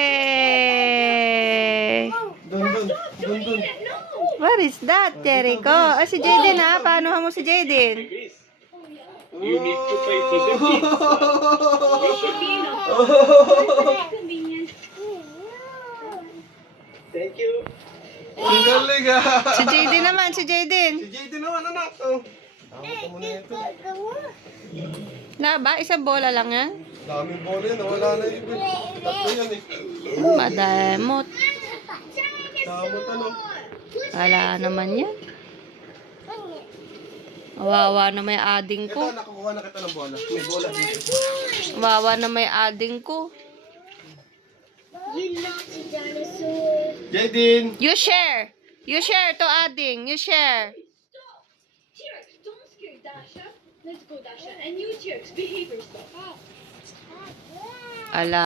Yay! Dun. What is that, Jericho? Ah, si Jaden ha? Paano mo si Jaden? You need to pay for the kids. You should be convenient. Thank you. Ang galing ah. Si Jaden naman, si Jaden. Si JD naman, anak. Oh. Tama mo na ito. Na ba? Isang bola lang yan? Daming bola yan, nawala na yung ibig. Tatlo yan eh. Madamot. Damot ano. Wala naman yan. Wawa na may ading Ito, ko. nakukuha na kita ng bola. May bola dito. Wawa na may ading ko. You naughty dinosaur. Jaden! You share. You share to ading. You share. T-Rex, don't scare Dasha. Let's go, Dasha. And you, T-Rex, behave yourself. Ala.